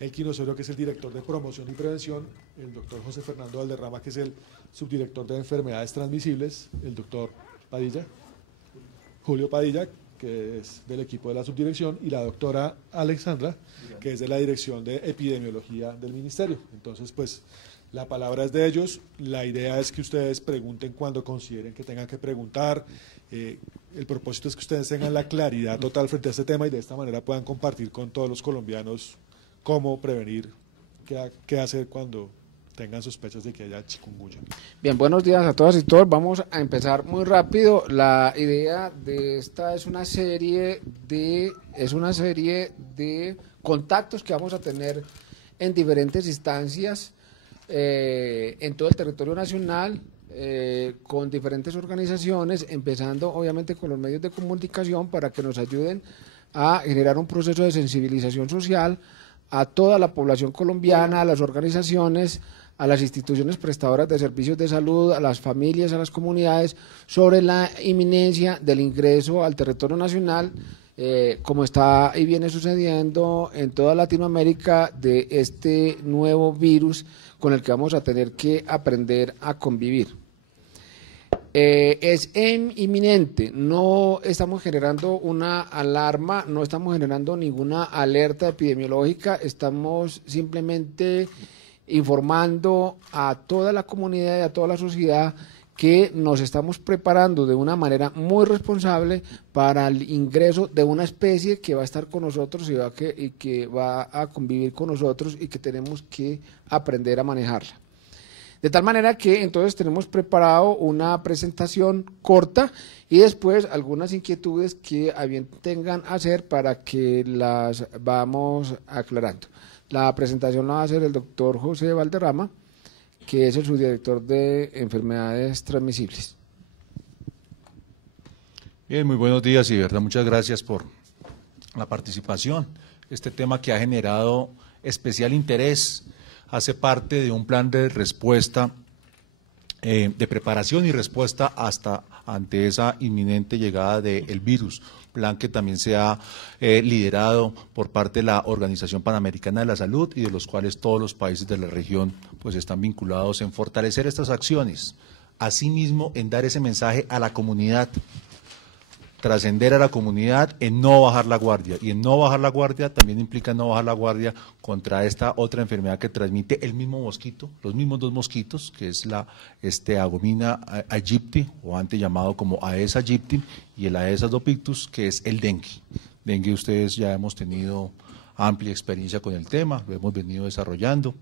Elkin Osorio, que es el director de promoción y prevención, el doctor José Fernando Valderrama, que es el subdirector de enfermedades transmisibles, el doctor Padilla, Julio Padilla, que es del equipo de la subdirección, y la doctora Alexandra, que es de la dirección de epidemiología del ministerio. Entonces, pues, la palabra es de ellos. La idea es que ustedes pregunten cuando consideren que tengan que preguntar. El propósito es que ustedes tengan la claridad total frente a este tema y de esta manera puedan compartir con todos los colombianos cómo prevenir, qué hacer cuando tengan sospechas de que haya chikungunya. Bien, buenos días a todas y todos. Vamos a empezar muy rápido. La idea de esta es una serie de contactos que vamos a tener en diferentes instancias en todo el territorio nacional, con diferentes organizaciones, empezando obviamente con los medios de comunicación para que nos ayuden a generar un proceso de sensibilización social a toda la población colombiana, a las organizaciones, a las instituciones prestadoras de servicios de salud, a las familias, a las comunidades, sobre la inminencia del ingreso al territorio nacional, como está y viene sucediendo en toda Latinoamérica, de este nuevo virus con el que vamos a tener que aprender a convivir. Es inminente, no estamos generando una alarma, no estamos generando ninguna alerta epidemiológica, estamos simplemente informando a toda la comunidad y a toda la sociedad que nos estamos preparando de una manera muy responsable para el ingreso de una especie que va a estar con nosotros y que va a convivir con nosotros y que tenemos que aprender a manejarla. De tal manera que entonces tenemos preparado una presentación corta y después algunas inquietudes que a bien tengan hacer para que las vamos aclarando. La presentación la va a hacer el doctor José Valderrama, que es el subdirector de enfermedades transmisibles. Bien, muy buenos días y de verdad muchas gracias por la participación. Este tema que ha generado especial interés hace parte de un plan de respuesta, de preparación y respuesta hasta ante esa inminente llegada del virus, plan que también se ha liderado por parte de la Organización Panamericana de la Salud y de los cuales todos los países de la región pues están vinculados en fortalecer estas acciones, asimismo en dar ese mensaje a la comunidad, trascender a la comunidad en no bajar la guardia, y en no bajar la guardia también implica no bajar la guardia contra esta otra enfermedad que transmite el mismo mosquito, los mismos dos mosquitos, que es la Agomina aegypti, o antes llamado como Aedes aegypti, y el Aedes aegyptus, que es el dengue. Dengue, ustedes ya hemos tenido amplia experiencia con el tema, lo hemos venido desarrollando.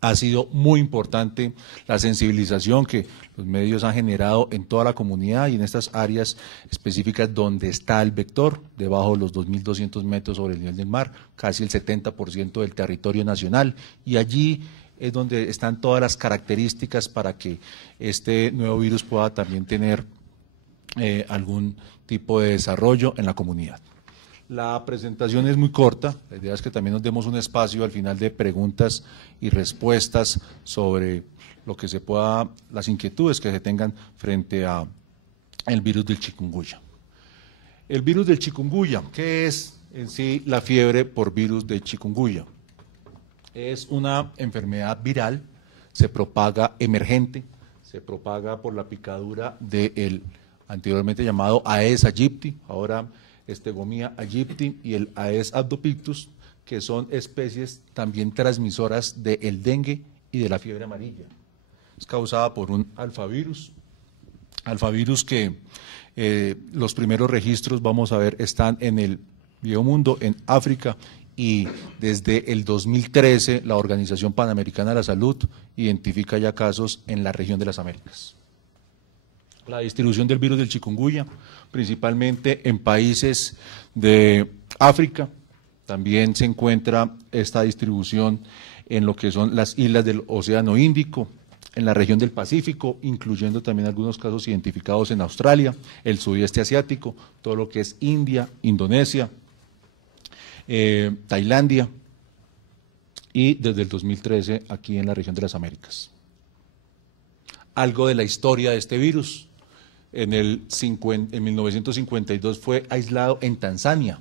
Ha sido muy importante la sensibilización que los medios han generado en toda la comunidad y en estas áreas específicas donde está el vector, debajo de los 2.200 metros sobre el nivel del mar, casi el 70% del territorio nacional, y allí es donde están todas las características para que este nuevo virus pueda también tener algún tipo de desarrollo en la comunidad. La presentación es muy corta, la idea es que también nos demos un espacio al final de preguntas y respuestas sobre lo que se pueda, las inquietudes que se tengan frente a el virus del chikungunya. El virus del chikungunya, ¿qué es en sí la fiebre por virus de chikungunya? Es una enfermedad viral, se propaga emergente, se propaga por la picadura del anteriormente llamado Aedes aegypti, ahora Gomia aegypti, y el Aedes aegyptus, que son especies también transmisoras del dengue y de la fiebre amarilla. Es causada por un alfavirus que los primeros registros, vamos a ver, están en el viejo mundo, en África, y desde el 2013 la Organización Panamericana de la Salud identifica ya casos en la región de las Américas. La distribución del virus del chikungunya, principalmente en países de África, también se encuentra esta distribución en lo que son las islas del Océano Índico, en la región del Pacífico, incluyendo también algunos casos identificados en Australia, el sudeste asiático, todo lo que es India, Indonesia, Tailandia, y desde el 2013 aquí en la región de las Américas. Algo de la historia de este virus. En 1952 fue aislado en Tanzania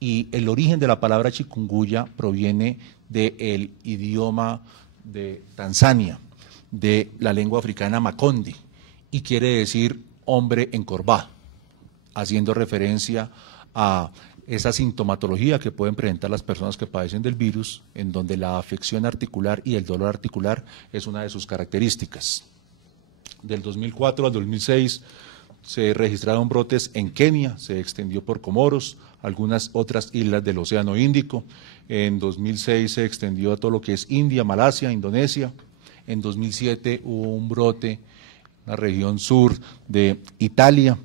y el origen de la palabra chikungunya proviene del idioma de Tanzania, de la lengua africana macondi, y quiere decir hombre encorvado, haciendo referencia a esa sintomatología que pueden presentar las personas que padecen del virus, en donde la afección articular y el dolor articular es una de sus características. Del 2004 al 2006 se registraron brotes en Kenia, se extendió por Comoros, algunas otras islas del Océano Índico. En 2006 se extendió a todo lo que es India, Malasia, Indonesia. En 2007 hubo un brote en la región sur de Italia.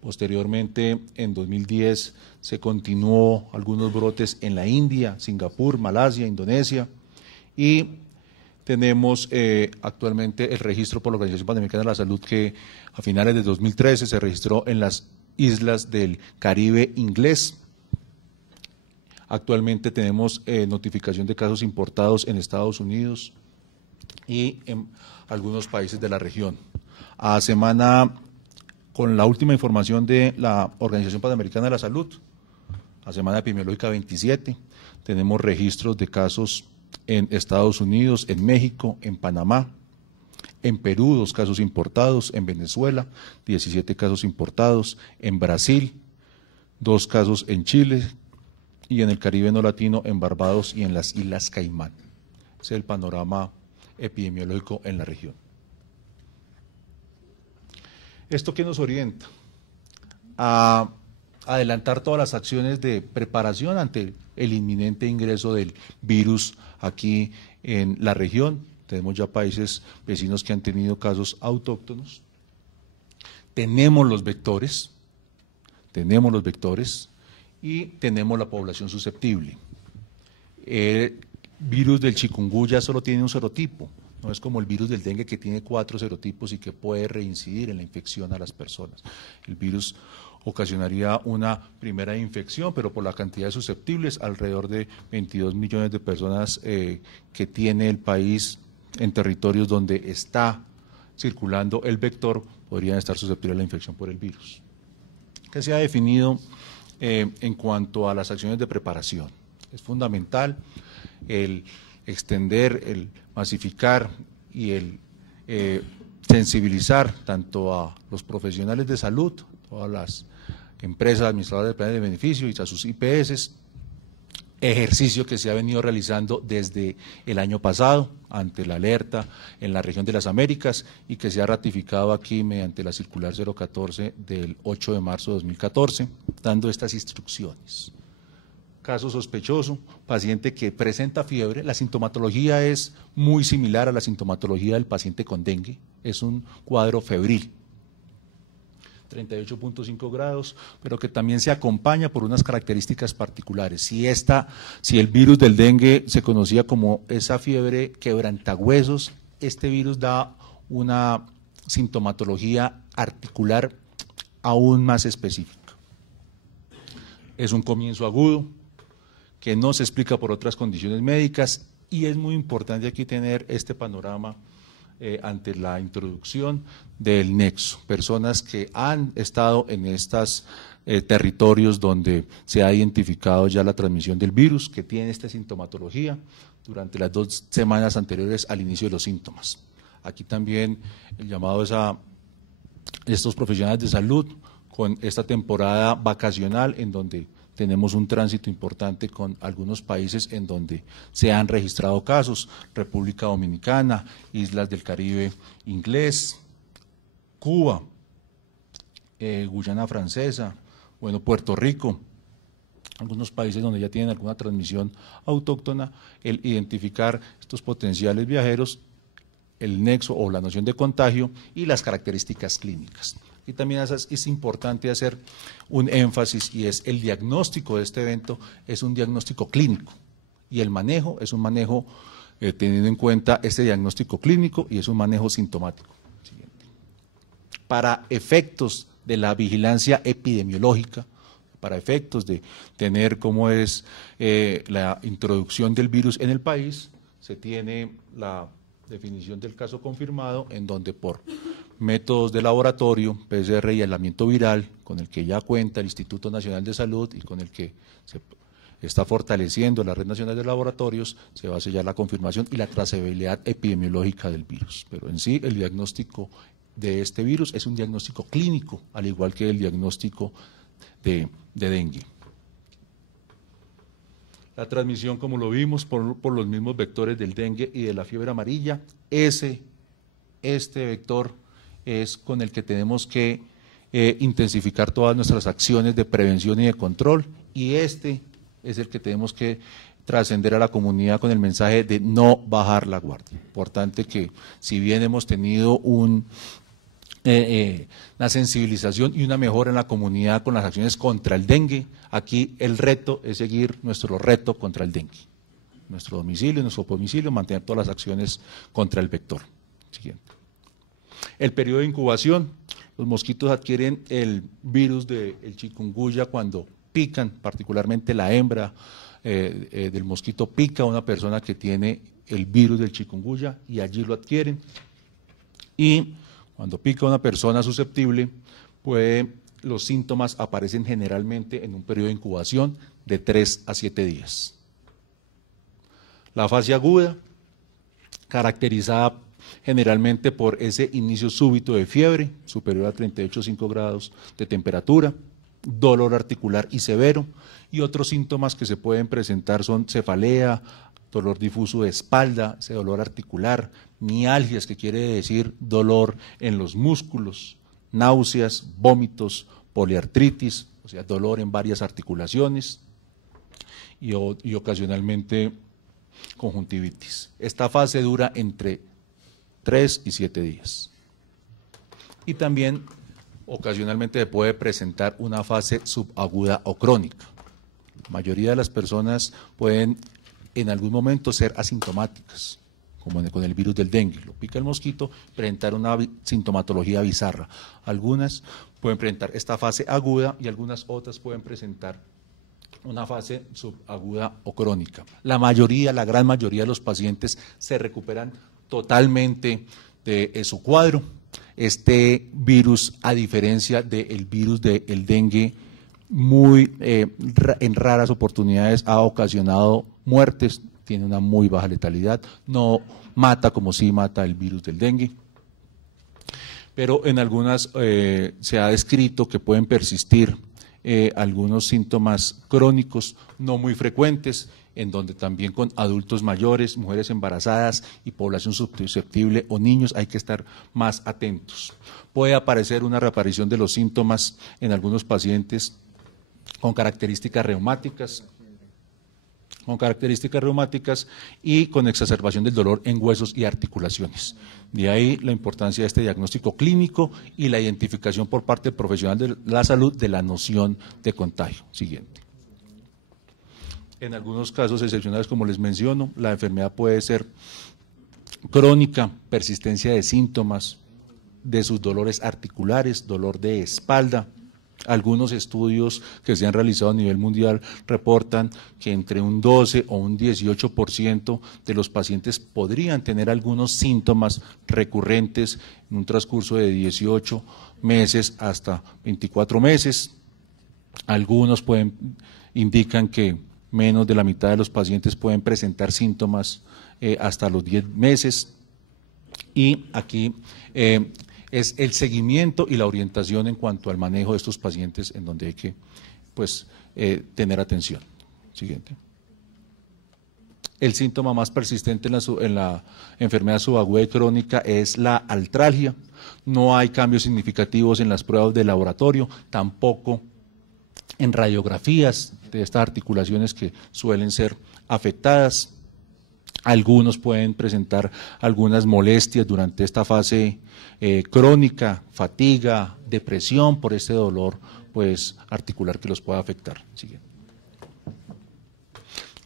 Posteriormente, en 2010, se continuó algunos brotes en la India, Singapur, Malasia, Indonesia, y tenemos actualmente el registro por la Organización Panamericana de la Salud que a finales de 2013 se registró en las islas del Caribe inglés. Actualmente tenemos notificación de casos importados en Estados Unidos y en algunos países de la región. A semana, con la última información de la Organización Panamericana de la Salud, a semana epidemiológica 27, tenemos registros de casos en Estados Unidos, en México, en Panamá, en Perú 2 casos importados, en Venezuela 17 casos importados, en Brasil 2 casos en Chile y en el Caribe no latino, en Barbados y en las Islas Caimán. Ese es el panorama epidemiológico en la región. ¿Esto qué nos orienta? A adelantar todas las acciones de preparación ante el inminente ingreso del virus aquí en la región. Tenemos ya países vecinos que han tenido casos autóctonos. Tenemos los vectores y tenemos la población susceptible. El virus del chikungunya solo tiene un serotipo, no es como el virus del dengue que tiene 4 serotipos y que puede reincidir en la infección a las personas. El virus ocasionaría una primera infección, pero por la cantidad de susceptibles, alrededor de 22 millones de personas que tiene el país en territorios donde está circulando el vector, podrían estar susceptibles a la infección por el virus. ¿Qué se ha definido en cuanto a las acciones de preparación? Es fundamental el extender, el masificar y el sensibilizar tanto a los profesionales de salud, todas las empresas administradoras de planes de beneficio y a sus IPS, ejercicio que se ha venido realizando desde el año pasado ante la alerta en la región de las Américas y que se ha ratificado aquí mediante la circular 014 del 8 de marzo de 2014, dando estas instrucciones. Caso sospechoso, paciente que presenta fiebre, la sintomatología es muy similar a la sintomatología del paciente con dengue, es un cuadro febril, 38.5 grados, pero que también se acompaña por unas características particulares. Si el virus del dengue se conocía como esa fiebre quebrantahuesos, este virus da una sintomatología articular aún más específica. Es un comienzo agudo, que no se explica por otras condiciones médicas, y es muy importante aquí tener este panorama ante la introducción del nexo, personas que han estado en estos territorios donde se ha identificado ya la transmisión del virus, que tienen esta sintomatología durante las 2 semanas anteriores al inicio de los síntomas. Aquí también el llamado es a estos profesionales de salud con esta temporada vacacional en donde tenemos un tránsito importante con algunos países en donde se han registrado casos, República Dominicana, Islas del Caribe inglés, Cuba, Guyana Francesa, bueno, Puerto Rico, algunos países donde ya tienen alguna transmisión autóctona, el identificar estos potenciales viajeros, el nexo o la noción de contagio y las características clínicas. Y también es importante hacer un énfasis, y es el diagnóstico de este evento, es un diagnóstico clínico, y el manejo es un manejo teniendo en cuenta este diagnóstico clínico, y es un manejo sintomático. Siguiente. Para efectos de la vigilancia epidemiológica, para efectos de tener cómo es la introducción del virus en el país, se tiene la definición del caso confirmado, en donde por métodos de laboratorio, PCR y aislamiento viral, con el que ya cuenta el Instituto Nacional de Salud y con el que se está fortaleciendo la Red Nacional de Laboratorios, se va a sellar la confirmación y la trazabilidad epidemiológica del virus. Pero en sí, el diagnóstico de este virus es un diagnóstico clínico, al igual que el diagnóstico de dengue. La transmisión, como lo vimos, por los mismos vectores del dengue y de la fiebre amarilla. Este vector es con el que tenemos que intensificar todas nuestras acciones de prevención y de control, y este es el que tenemos que trascender a la comunidad con el mensaje de no bajar la guardia. Importante que, si bien hemos tenido una sensibilización y una mejora en la comunidad con las acciones contra el dengue, aquí el reto es seguir nuestro reto contra el dengue. Nuestro domicilio, nuestro domicilio, mantener todas las acciones contra el vector. Siguiente. El periodo de incubación. Los mosquitos adquieren el virus del chikungunya cuando pican, particularmente la hembra del mosquito pica a una persona que tiene el virus del chikungunya y allí lo adquieren. Y cuando pica a una persona susceptible, los síntomas aparecen generalmente en un periodo de incubación de 3 a 7 días. La fase aguda, caracterizada generalmente por ese inicio súbito de fiebre, superior a 38,5 grados de temperatura, dolor articular y severo, y otros síntomas que se pueden presentar son cefalea, dolor difuso de espalda, ese dolor articular, mialgias, que quiere decir dolor en los músculos, náuseas, vómitos, poliartritis, o sea, dolor en varias articulaciones y ocasionalmente conjuntivitis. Esta fase dura entre 3 y 7 días. Y también ocasionalmente se puede presentar una fase subaguda o crónica. La mayoría de las personas pueden en algún momento ser asintomáticas, como con el virus del dengue. Lo pica el mosquito, presentar una sintomatología bizarra. Algunas pueden presentar esta fase aguda y algunas otras pueden presentar una fase subaguda o crónica. La gran mayoría de los pacientes se recuperan totalmente de su cuadro. Este virus, a diferencia del virus del dengue, en raras oportunidades ha ocasionado muertes, tiene una muy baja letalidad, no mata como sí mata el virus del dengue, pero en algunas se ha descrito que pueden persistir algunos síntomas crónicos no muy frecuentes, en donde también con adultos mayores, mujeres embarazadas y población susceptible o niños hay que estar más atentos. Puede aparecer una reaparición de los síntomas en algunos pacientes con características reumáticas y con exacerbación del dolor en huesos y articulaciones. De ahí la importancia de este diagnóstico clínico y la identificación por parte del profesional de la salud de la noción de contagio. Siguiente. En algunos casos excepcionales, como les menciono, la enfermedad puede ser crónica, persistencia de síntomas, de sus dolores articulares, dolor de espalda. Algunos estudios que se han realizado a nivel mundial reportan que entre un 12 o un 18% de los pacientes podrían tener algunos síntomas recurrentes en un transcurso de 18 meses hasta 24 meses. Algunos indican que menos de la mitad de los pacientes pueden presentar síntomas hasta los 10 meses. Y aquí es el seguimiento y la orientación en cuanto al manejo de estos pacientes, en donde hay que tener atención. Siguiente. El síntoma más persistente en la enfermedad subaguda y crónica es la artralgia. No hay cambios significativos en las pruebas de laboratorio, tampoco en radiografías de estas articulaciones que suelen ser afectadas. Algunos pueden presentar algunas molestias durante esta fase crónica, fatiga, depresión por este dolor articular que los pueda afectar. Siguiente.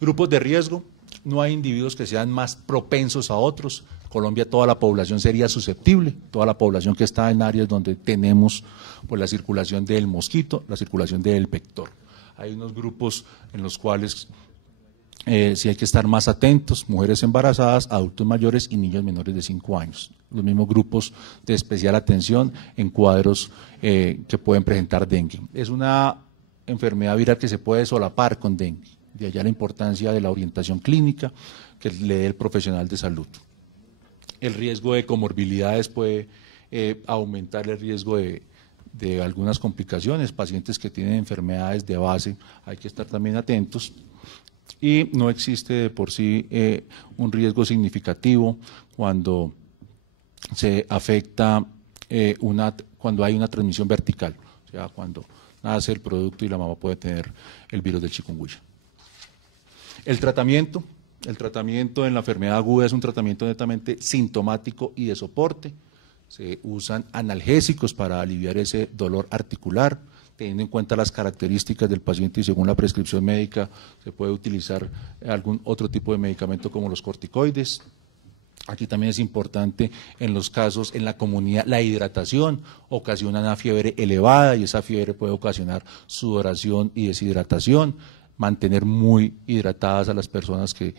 Grupos de riesgo. No hay individuos que sean más propensos a otros. En Colombia toda la población sería susceptible, toda la población que está en áreas donde tenemos la circulación del mosquito, la circulación del vector. Hay unos grupos en los cuales sí hay que estar más atentos, mujeres embarazadas, adultos mayores y niños menores de 5 años. Los mismos grupos de especial atención en cuadros que pueden presentar dengue. Es una enfermedad viral que se puede solapar con dengue, de allá la importancia de la orientación clínica que le dé el profesional de salud. El riesgo de comorbilidades puede aumentar el riesgo de algunas complicaciones, pacientes que tienen enfermedades de base, hay que estar también atentos. Y no existe de por sí un riesgo significativo cuando se afecta, cuando hay una transmisión vertical, o sea, cuando nace el producto y la mamá puede tener el virus del chikungunya. El tratamiento en la enfermedad aguda es un tratamiento netamente sintomático y de soporte. Se usan analgésicos para aliviar ese dolor articular, teniendo en cuenta las características del paciente y según la prescripción médica se puede utilizar algún otro tipo de medicamento como los corticoides. Aquí también es importante en los casos en la comunidad la hidratación, ocasiona una fiebre elevada y esa fiebre puede ocasionar sudoración y deshidratación, mantener muy hidratadas a las personas que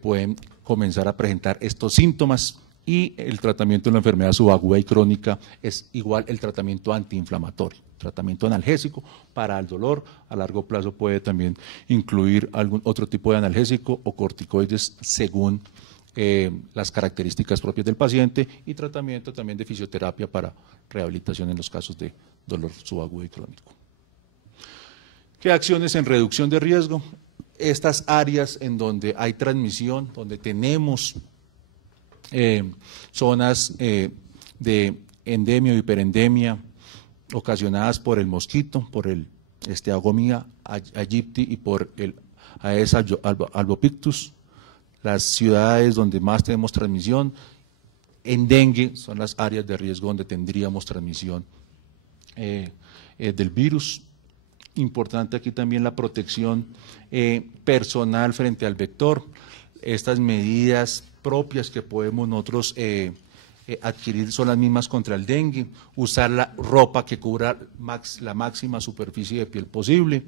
pueden comenzar a presentar estos síntomas. Y el tratamiento en la enfermedad subaguda y crónica es igual el tratamiento antiinflamatorio, tratamiento analgésico para el dolor, a largo plazo puede también incluir algún otro tipo de analgésico o corticoides según las características propias del paciente y tratamiento también de fisioterapia para rehabilitación en los casos de dolor subagudo y crónico. ¿Qué acciones en reducción de riesgo? Estas áreas en donde hay transmisión, donde tenemos zonas de endemia o hiperendemia ocasionadas por el mosquito, por el Agomia aegypti y por el Aedes albopictus. Las ciudades donde más tenemos transmisión en dengue son las áreas de riesgo donde tendríamos transmisión del virus. Importante aquí también la protección personal frente al vector, estas medidas propias que podemos nosotros adquirir son las mismas contra el dengue, usar la ropa que cubra la máxima superficie de piel posible,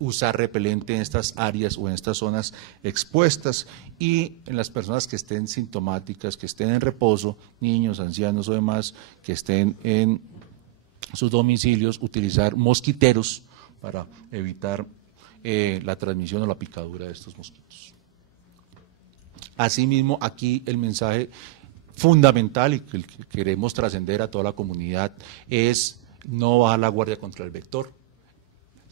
usar repelente en estas áreas o en estas zonas expuestas y en las personas que estén sintomáticas, que estén en reposo, niños, ancianos o demás, que estén en sus domicilios, utilizar mosquiteros para evitar la transmisión o la picadura de estos mosquitos. Asimismo, aquí el mensaje fundamental y que queremos trascender a toda la comunidad es no bajar la guardia contra el vector.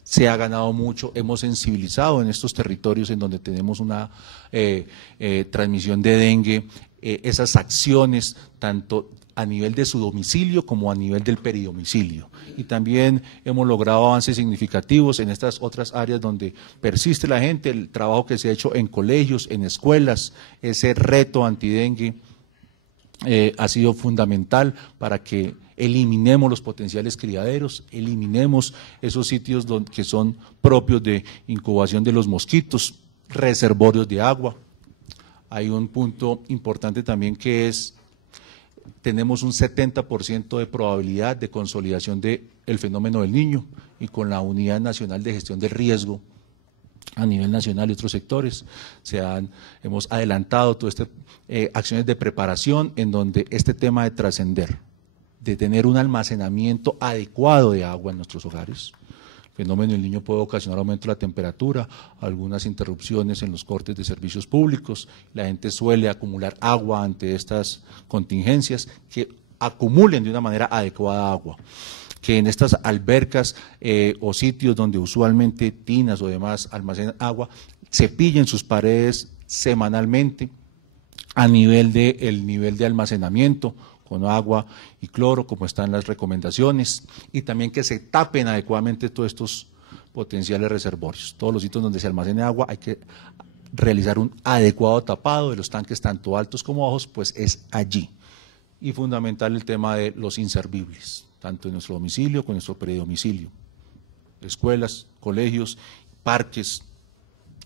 Se ha ganado mucho, hemos sensibilizado en estos territorios en donde tenemos una transmisión de dengue, esas acciones tanto a nivel de su domicilio como a nivel del peridomicilio. Y también hemos logrado avances significativos en estas otras áreas donde persiste la gente, el trabajo que se ha hecho en colegios, en escuelas, ese reto antidengue ha sido fundamental para que eliminemos los potenciales criaderos, eliminemos esos sitios que son propios de incubación de los mosquitos, reservorios de agua. Hay un punto importante también que es, tenemos un 70% de probabilidad de consolidación del fenómeno del niño y con la Unidad Nacional de Gestión del Riesgo a nivel nacional y otros sectores hemos adelantado todas estas acciones de preparación en donde este tema de trascender, de tener un almacenamiento adecuado de agua en nuestros hogares. El fenómeno del niño puede ocasionar aumento de la temperatura, algunas interrupciones en los cortes de servicios públicos, la gente suele acumular agua ante estas contingencias, que acumulen de una manera adecuada agua, que en estas albercas o sitios donde usualmente tinas o demás almacenan agua, cepillen sus paredes semanalmente a nivel de almacenamiento, con agua y cloro, como están las recomendaciones, y también que se tapen adecuadamente todos estos potenciales reservorios. Todos los sitios donde se almacene agua hay que realizar un adecuado tapado de los tanques, tanto altos como bajos, pues es allí. Y fundamental el tema de los inservibles, tanto en nuestro domicilio como en nuestro predomicilio. Escuelas, colegios, parques,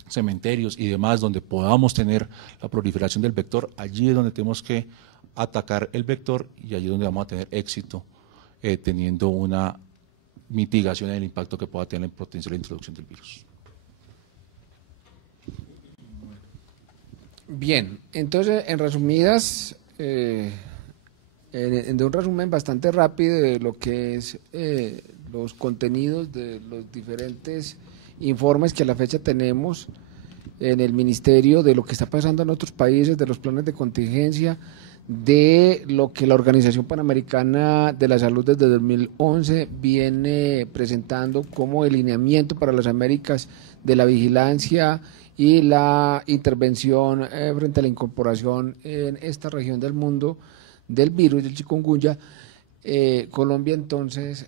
cementerios y demás, donde podamos tener la proliferación del vector, allí es donde tenemos que atacar el vector y allí es donde vamos a tener éxito teniendo una mitigación del impacto que pueda tener la potencial introducción del virus. Bien, entonces en resumidas, de un resumen bastante rápido de lo que es los contenidos de los diferentes informes que a la fecha tenemos en el Ministerio de lo que está pasando en otros países, de los planes de contingencia, de lo que la Organización Panamericana de la Salud desde 2011 viene presentando como lineamiento para las Américas de la vigilancia y la intervención frente a la incorporación en esta región del mundo del virus del chikungunya. Colombia entonces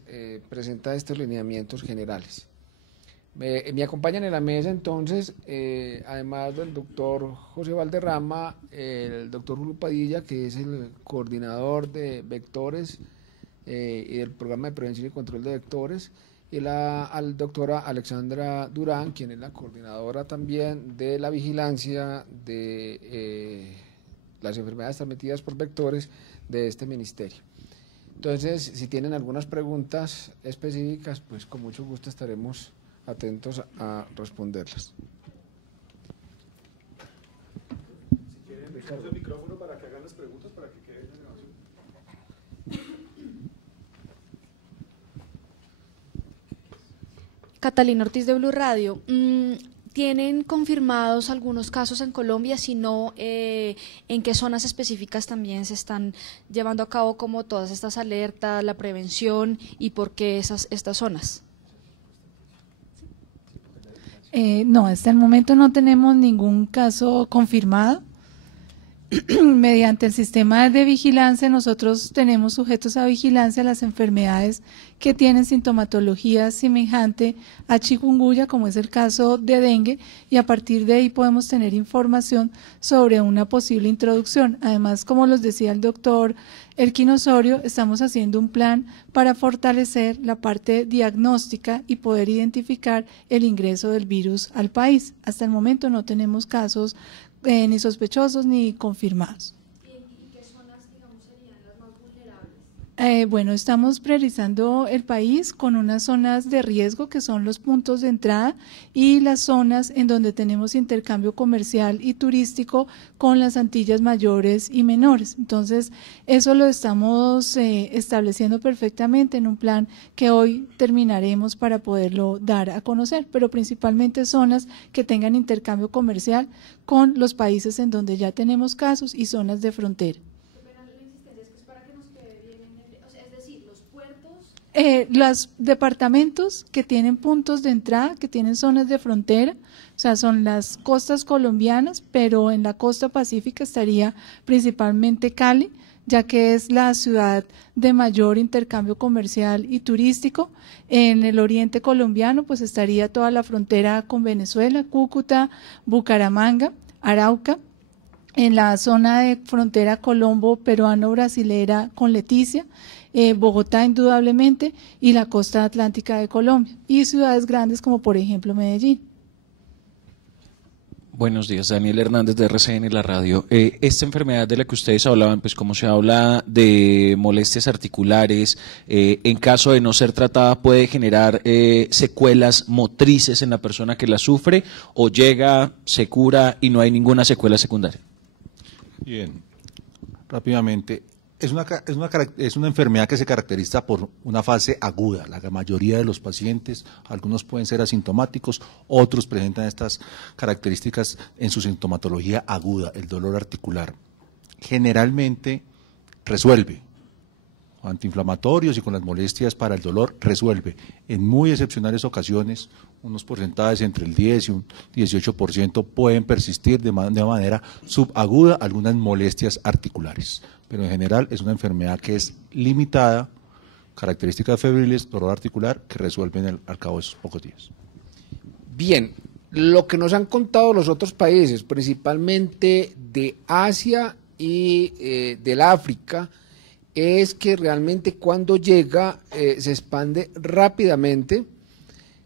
presenta estos lineamientos generales. Me acompañan en la mesa entonces, además del doctor José Valderrama, el doctor Julio Padilla, que es el coordinador de vectores y del programa de prevención y control de vectores, y la doctora Alexandra Durán, quien es la coordinadora también de la vigilancia de las enfermedades transmitidas por vectores de este ministerio. Entonces, si tienen algunas preguntas específicas, pues con mucho gusto estaremos atentos a responderlas. Si quieren, dejamos el micrófono para que hagan las preguntas, para que quede en la grabación. Catalina Ortiz de Blue Radio. ¿Tienen confirmados algunos casos en Colombia? Si no, ¿en qué zonas específicas también se están llevando a cabo como todas estas alertas, la prevención y por qué estas zonas? No, hasta el momento no tenemos ningún caso confirmado. Mediante el sistema de vigilancia, nosotros tenemos sujetos a vigilancia las enfermedades que tienen sintomatología semejante a chikungunya, como es el caso de dengue, y a partir de ahí podemos tener información sobre una posible introducción. Además, como los decía el doctor Elkin Osorio, estamos haciendo un plan para fortalecer la parte diagnóstica y poder identificar el ingreso del virus al país. Hasta el momento no tenemos casos ni sospechosos ni confirmados. ¿Y qué zonas, digamos, serían las más vulnerables? Bueno, estamos priorizando el país con unas zonas de riesgo que son los puntos de entrada y las zonas en donde tenemos intercambio comercial y turístico con las Antillas mayores y menores. Entonces, eso lo estamos estableciendo perfectamente en un plan que hoy terminaremos para poderlo dar a conocer, pero principalmente zonas que tengan intercambio comercial con los países en donde ya tenemos casos y zonas de frontera. Los departamentos que tienen puntos de entrada, que tienen zonas de frontera, o sea, son las costas colombianas, pero en la costa pacífica estaría principalmente Cali, ya que es la ciudad de mayor intercambio comercial y turístico. En el oriente colombiano, pues estaría toda la frontera con Venezuela, Cúcuta, Bucaramanga, Arauca. En la zona de frontera colombo, peruano-brasilera con Leticia, Bogotá indudablemente y la costa atlántica de Colombia y ciudades grandes como por ejemplo Medellín. Buenos días, Daniel Hernández de RCN La Radio. Esta enfermedad de la que ustedes hablaban, pues como se habla de molestias articulares, en caso de no ser tratada puede generar secuelas motrices en la persona que la sufre o llega, se cura y no hay ninguna secuela secundaria. Bien, rápidamente. Es una enfermedad que se caracteriza por una fase aguda. La mayoría de los pacientes, algunos pueden ser asintomáticos, otros presentan estas características en su sintomatología aguda, el dolor articular. Generalmente resuelve, antiinflamatorios y con las molestias para el dolor resuelve. En muy excepcionales ocasiones, unos porcentajes entre el 10 y un 18% pueden persistir de manera subaguda algunas molestias articulares. Pero en general es una enfermedad que es limitada, características febriles, dolor articular, que resuelven al cabo de esos pocos días. Bien, lo que nos han contado los otros países, principalmente de Asia y del África, es que realmente cuando llega se expande rápidamente,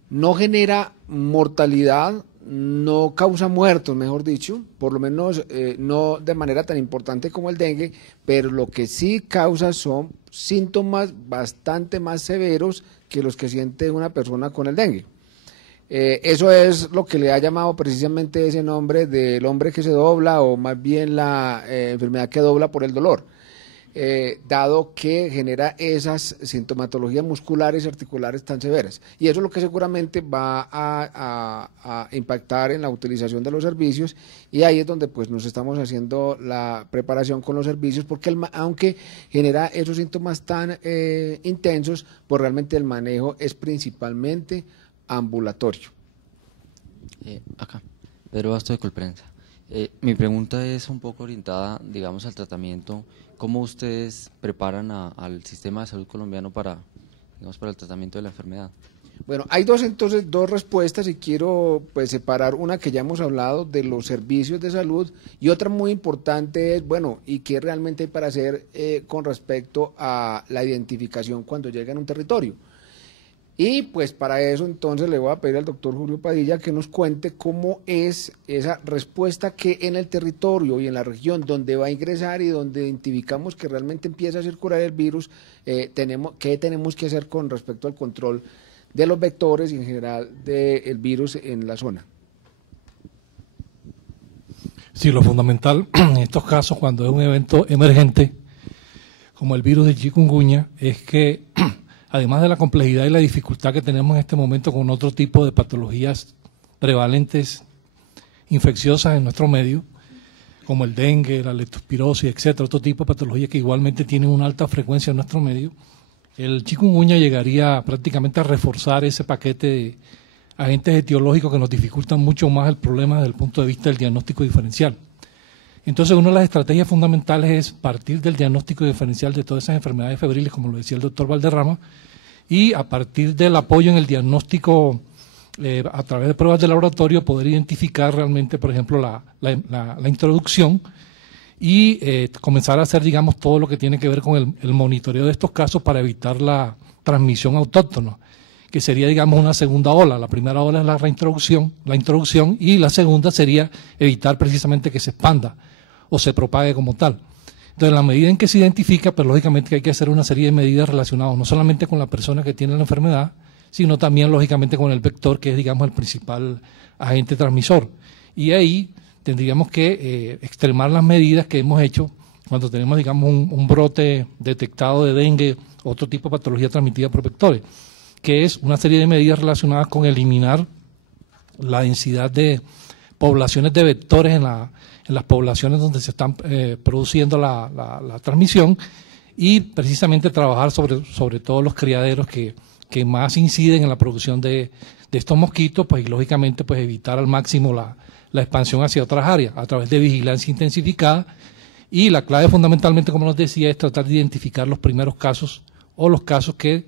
no genera mortalidad, no causa muertos, mejor dicho, por lo menos no de manera tan importante como el dengue, pero lo que sí causa son síntomas bastante más severos que los que siente una persona con el dengue. Eso es lo que le ha llamado precisamente ese nombre del hombre que se dobla, o más bien la enfermedad que dobla por el dolor, dado que genera esas sintomatologías musculares y articulares tan severas. Y eso es lo que seguramente va a impactar en la utilización de los servicios, y ahí es donde pues nos estamos haciendo la preparación con los servicios, porque aunque genera esos síntomas tan intensos, pues realmente el manejo es principalmente ambulatorio. Acá, Pedro Basto de Colprensa. Mi pregunta es un poco orientada, digamos, al tratamiento. ¿Cómo ustedes preparan al sistema de salud colombiano para el tratamiento de la enfermedad? Bueno, hay dos respuestas, y quiero pues separar una que ya hemos hablado de los servicios de salud, y otra muy importante es, bueno, ¿y qué realmente hay para hacer con respecto a la identificación cuando llega a un territorio? Y pues para eso entonces le voy a pedir al doctor Julio Padilla que nos cuente cómo es esa respuesta que en el territorio y en la región donde va a ingresar y donde identificamos que realmente empieza a circular el virus, qué tenemos que hacer con respecto al control de los vectores y en general del virus en la zona. Sí, lo fundamental en estos casos, cuando es un evento emergente como el virus de chikungunya, es que además de la complejidad y la dificultad que tenemos en este momento con otro tipo de patologías prevalentes infecciosas en nuestro medio, como el dengue, la leptospirosis, etcétera, otro tipo de patologías que igualmente tienen una alta frecuencia en nuestro medio, el chikungunya llegaría prácticamente a reforzar ese paquete de agentes etiológicos que nos dificultan mucho más el problema desde el punto de vista del diagnóstico diferencial. Entonces, una de las estrategias fundamentales es partir del diagnóstico diferencial de todas esas enfermedades febriles, como lo decía el doctor Valderrama, y a partir del apoyo en el diagnóstico a través de pruebas de laboratorio, poder identificar realmente, por ejemplo, la introducción y comenzar a hacer, digamos, todo lo que tiene que ver con el monitoreo de estos casos para evitar la transmisión autóctona, que sería, digamos, una segunda ola. La primera ola es la introducción, y la segunda sería evitar precisamente que se expanda o se propague como tal. Entonces, en la medida en que se identifica, pues lógicamente que hay que hacer una serie de medidas relacionadas no solamente con la persona que tiene la enfermedad, sino también lógicamente con el vector, que es, digamos, el principal agente transmisor. Y ahí tendríamos que extremar las medidas que hemos hecho cuando tenemos, digamos, un brote detectado de dengue, otro tipo de patología transmitida por vectores, que es una serie de medidas relacionadas con eliminar la densidad de poblaciones de vectores en las poblaciones donde se están produciendo la transmisión, y precisamente trabajar sobre todo los criaderos que más inciden en la producción de estos mosquitos, pues y lógicamente pues evitar al máximo la expansión hacia otras áreas a través de vigilancia intensificada. Y la clave fundamentalmente, como nos decía, es tratar de identificar los primeros casos o los casos que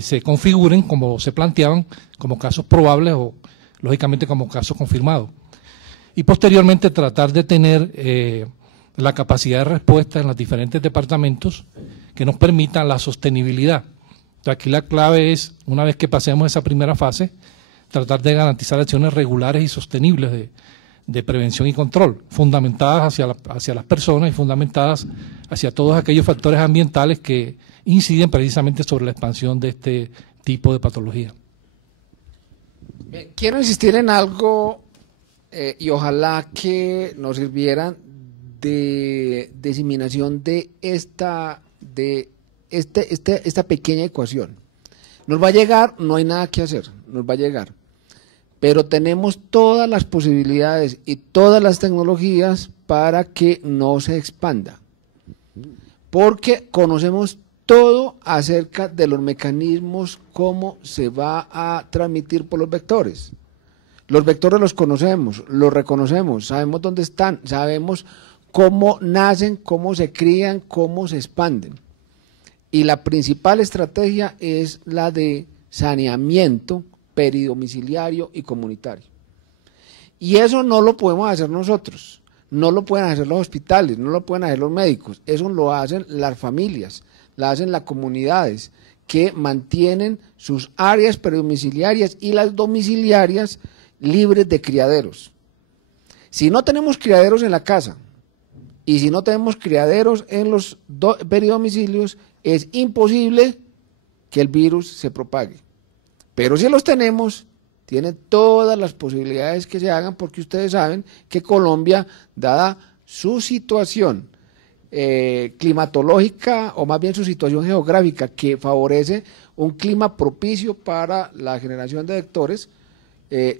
se configuren como se planteaban, como casos probables o lógicamente como casos confirmados. Y posteriormente tratar de tener la capacidad de respuesta en los diferentes departamentos que nos permitan la sostenibilidad. Aquí la clave es, una vez que pasemos esa primera fase, tratar de garantizar acciones regulares y sostenibles de prevención y control, fundamentadas hacia las personas y fundamentadas hacia todos aquellos factores ambientales que inciden precisamente sobre la expansión de este tipo de patología. Quiero insistir en algo y ojalá que nos sirvieran de diseminación de esta pequeña ecuación. Nos va a llegar, no hay nada que hacer, nos va a llegar, pero tenemos todas las posibilidades y todas las tecnologías para que no se expanda, porque conocemos todo acerca de los mecanismos, cómo se va a transmitir por los vectores. Los vectores los conocemos, los reconocemos, sabemos dónde están, sabemos cómo nacen, cómo se crían, cómo se expanden. Y la principal estrategia es la de saneamiento peridomiciliario y comunitario. Y eso no lo podemos hacer nosotros, no lo pueden hacer los hospitales, no lo pueden hacer los médicos, eso lo hacen las familias, lo hacen las comunidades que mantienen sus áreas peridomiciliarias y las domiciliarias libres de criaderos. Si no tenemos criaderos en la casa y si no tenemos criaderos en los peridomicilios, es imposible que el virus se propague. Pero si los tenemos, tiene todas las posibilidades que se hagan, porque ustedes saben que Colombia, dada su situación climatológica, o más bien su situación geográfica, que favorece un clima propicio para la generación de vectores,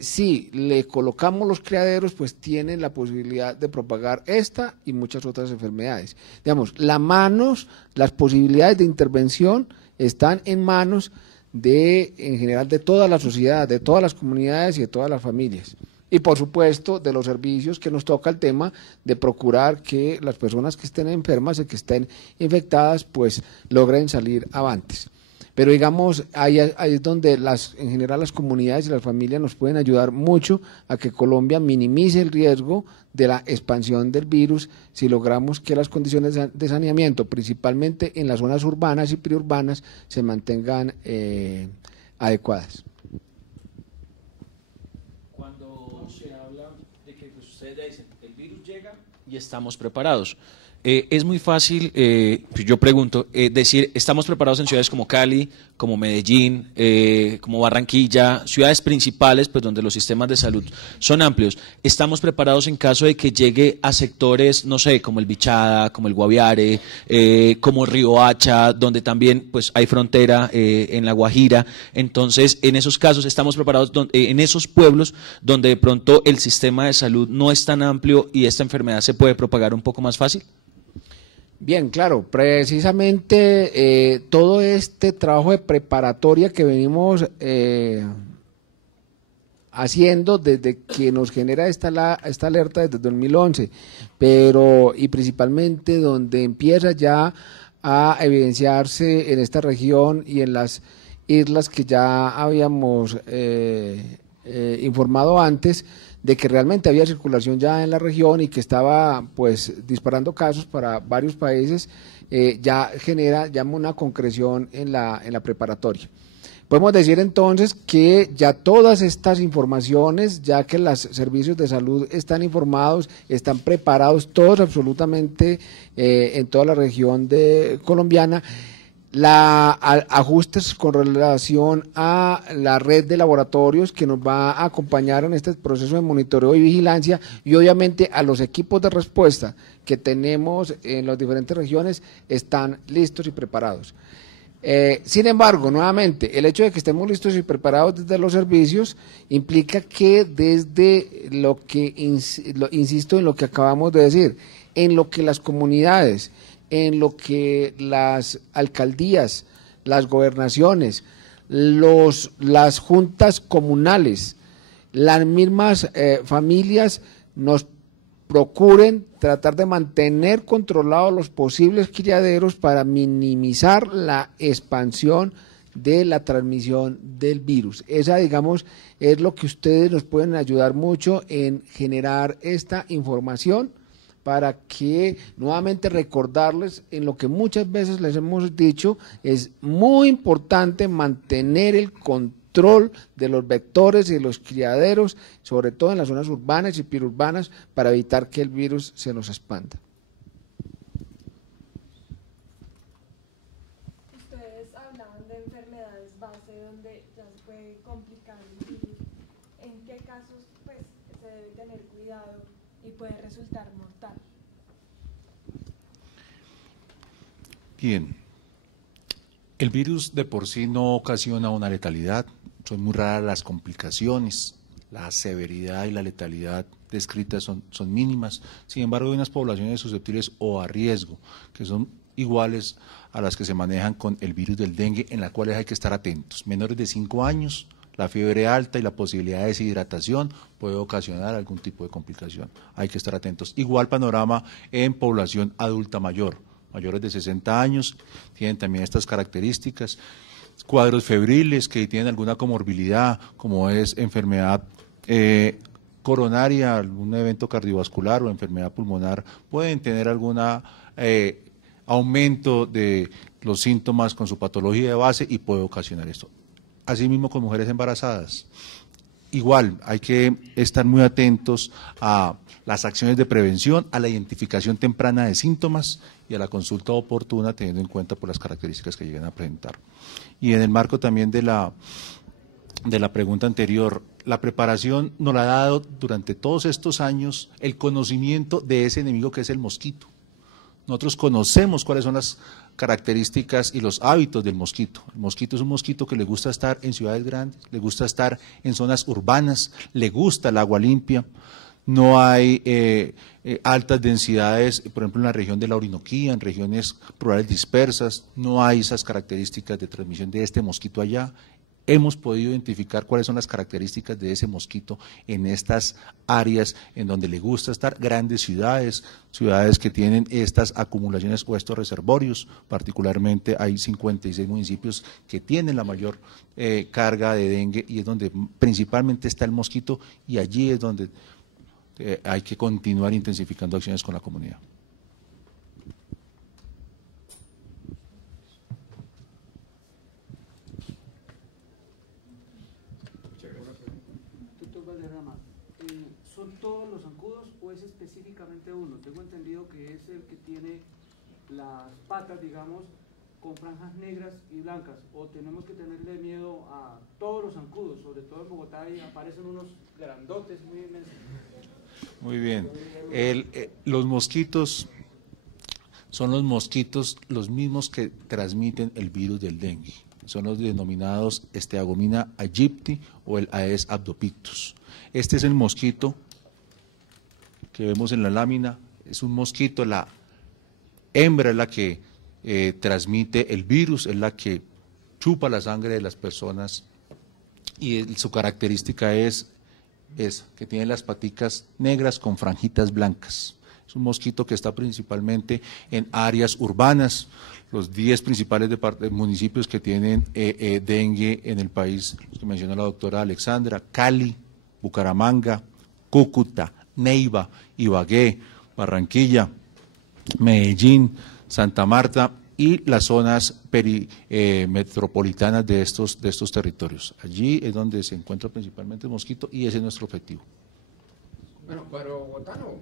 si le colocamos los criaderos, pues tienen la posibilidad de propagar esta y muchas otras enfermedades. Digamos, las posibilidades de intervención están en manos en general, de toda la sociedad, de todas las comunidades y de todas las familias. Y por supuesto, de los servicios, que nos toca el tema de procurar que las personas que estén enfermas y que estén infectadas, pues logren salir avantes. Pero digamos, ahí es donde en general las comunidades y las familias nos pueden ayudar mucho a que Colombia minimice el riesgo de la expansión del virus si logramos que las condiciones de saneamiento, principalmente en las zonas urbanas y periurbanas, se mantengan adecuadas. Cuando se habla de que pues, ustedes ya dicen, el virus llega y estamos preparados. Es muy fácil, yo pregunto, decir, estamos preparados en ciudades como Cali, como Medellín, como Barranquilla, ciudades principales, pues donde los sistemas de salud son amplios. Estamos preparados en caso de que llegue a sectores, no sé, como el Bichada, como el Guaviare, como Riohacha, donde también pues hay frontera en La Guajira. Entonces, en esos casos estamos preparados en esos pueblos donde de pronto el sistema de salud no es tan amplio y esta enfermedad se puede propagar un poco más fácil. Bien, claro, precisamente todo este trabajo de preparatoria que venimos haciendo desde que nos genera esta alerta desde 2011, y principalmente donde empieza ya a evidenciarse en esta región y en las islas que ya habíamos informado antes, de que realmente había circulación ya en la región y que estaba pues disparando casos para varios países, ya genera una concreción en la preparatoria. Podemos decir entonces que ya todas estas informaciones, ya que los servicios de salud están informados, están preparados todos absolutamente en toda la región colombiana, ajustes con relación a la red de laboratorios que nos va a acompañar en este proceso de monitoreo y vigilancia, y obviamente a los equipos de respuesta que tenemos en las diferentes regiones están listos y preparados. Sin embargo, nuevamente, el hecho de que estemos listos y preparados desde los servicios implica que desde insisto en lo que acabamos de decir, en lo que las comunidades, en lo que las alcaldías, las gobernaciones, las juntas comunales, las mismas familias nos procuren tratar de mantener controlados los posibles criaderos para minimizar la expansión de la transmisión del virus. Esa, digamos, es lo que ustedes nos pueden ayudar mucho en generar esta información, para que nuevamente recordarles en lo que muchas veces les hemos dicho, es muy importante mantener el control de los vectores y de los criaderos, sobre todo en las zonas urbanas y periurbanas, para evitar que el virus se nos expanda. Ustedes hablaban de enfermedades base donde ya se puede complicar el virus. ¿En qué casos pues, se debe tener cuidado y puede resultar mortal? Bien, el virus de por sí no ocasiona una letalidad, son muy raras las complicaciones, la severidad y la letalidad descritas son mínimas. Sin embargo, hay unas poblaciones susceptibles o a riesgo, que son iguales a las que se manejan con el virus del dengue, en las cuales hay que estar atentos. Menores de 5 años, la fiebre alta y la posibilidad de deshidratación puede ocasionar algún tipo de complicación. Hay que estar atentos. Igual panorama en población adulta mayor, mayores de 60 años, tienen también estas características. Cuadros febriles que tienen alguna comorbilidad, como es enfermedad coronaria, algún evento cardiovascular o enfermedad pulmonar, pueden tener algún aumento de los síntomas con su patología de base y puede ocasionar esto. Asimismo con mujeres embarazadas. Igual, hay que estar muy atentos a las acciones de prevención, a la identificación temprana de síntomas y a la consulta oportuna, teniendo en cuenta por las características que lleguen a presentar. Y en el marco también de la de la pregunta anterior, la preparación nos la ha dado durante todos estos años el conocimiento de ese enemigo que es el mosquito. Nosotros conocemos cuáles son las características y los hábitos del mosquito. El mosquito es un mosquito que le gusta estar en ciudades grandes, le gusta estar en zonas urbanas, le gusta el agua limpia. No hay altas densidades, por ejemplo, en la región de la Orinoquía, en regiones rurales dispersas, no hay esas características de transmisión de este mosquito allá. Hemos podido identificar cuáles son las características de ese mosquito en estas áreas en donde le gusta estar, grandes ciudades, ciudades que tienen estas acumulaciones o estos reservorios, particularmente hay 56 municipios que tienen la mayor carga de dengue y es donde principalmente está el mosquito y allí es donde hay que continuar intensificando acciones con la comunidad. ¿Son todos los zancudos o es específicamente uno? Tengo entendido que es el que tiene las patas, digamos, con franjas negras y blancas, o tenemos que tenerle miedo a todos los zancudos, sobre todo en Bogotá y aparecen unos grandotes muy inmensos. Muy bien. Los mosquitos son los mosquitos los mismos que transmiten el virus del dengue. Son los denominados Steagomina aegypti o el Aedes aegyptus. Este es el mosquito que vemos en la lámina. Es un mosquito, la hembra es la que transmite el virus, es la que chupa la sangre de las personas y su característica es que tiene las paticas negras con franjitas blancas. Es un mosquito que está principalmente en áreas urbanas. Los 10 principales municipios que tienen dengue en el país, los que mencionó la doctora Alexandra: Cali, Bucaramanga, Cúcuta, Neiva, Ibagué, Barranquilla, Medellín, Santa Marta y las zonas metropolitanas de estos territorios. Allí es donde se encuentra principalmente el mosquito y ese es nuestro objetivo. Bueno, pero Bogotá no,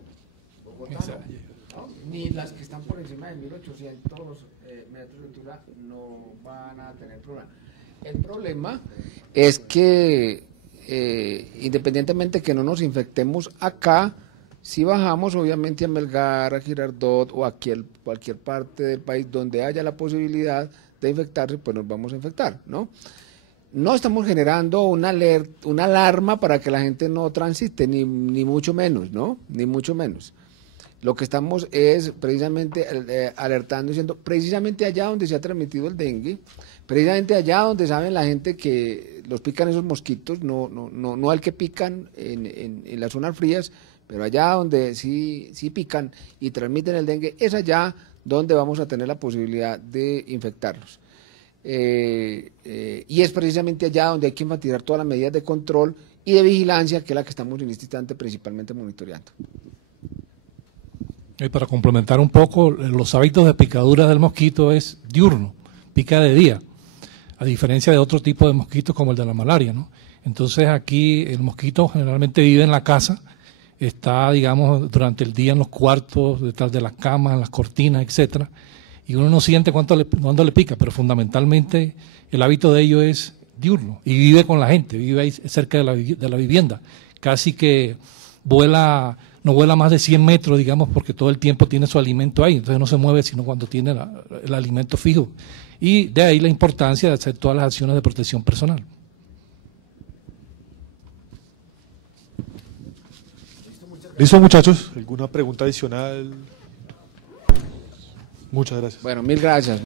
¿no? Ni las que están por encima de 1800 metros de altura no van a tener problema. El problema es que independientemente que no nos infectemos acá, si bajamos obviamente a Melgar, a Girardot o a cualquier parte del país donde haya la posibilidad de infectarse, pues nos vamos a infectar, ¿no? No estamos generando una alarma para que la gente no transite, ni mucho menos, ¿no? Ni mucho menos. Lo que estamos es precisamente alertando, diciendo, precisamente allá donde se ha transmitido el dengue, precisamente allá donde saben la gente que los pican esos mosquitos, no al que pican en las zonas frías, pero allá donde sí pican y transmiten el dengue, es allá donde vamos a tener la posibilidad de infectarlos. Y es precisamente allá donde hay que enfatizar todas las medidas de control y de vigilancia, que es la que estamos en este instante principalmente monitoreando. Y para complementar un poco, los hábitos de picadura del mosquito es diurno, pica de día, a diferencia de otro tipo de mosquitos como el de la malaria, ¿no? Entonces aquí el mosquito generalmente vive en la casa, está, digamos, durante el día en los cuartos, detrás de las camas, en las cortinas, etcétera, y uno no siente cuándo le pica, pero fundamentalmente el hábito de ello es diurno y vive con la gente, vive ahí cerca de la vivienda, casi que no vuela más de 100 metros, digamos, porque todo el tiempo tiene su alimento ahí, entonces no se mueve sino cuando tiene el alimento fijo, y de ahí la importancia de hacer todas las acciones de protección personal. ¿Listo, muchachos? ¿Alguna pregunta adicional? Muchas gracias. Bueno, mil gracias.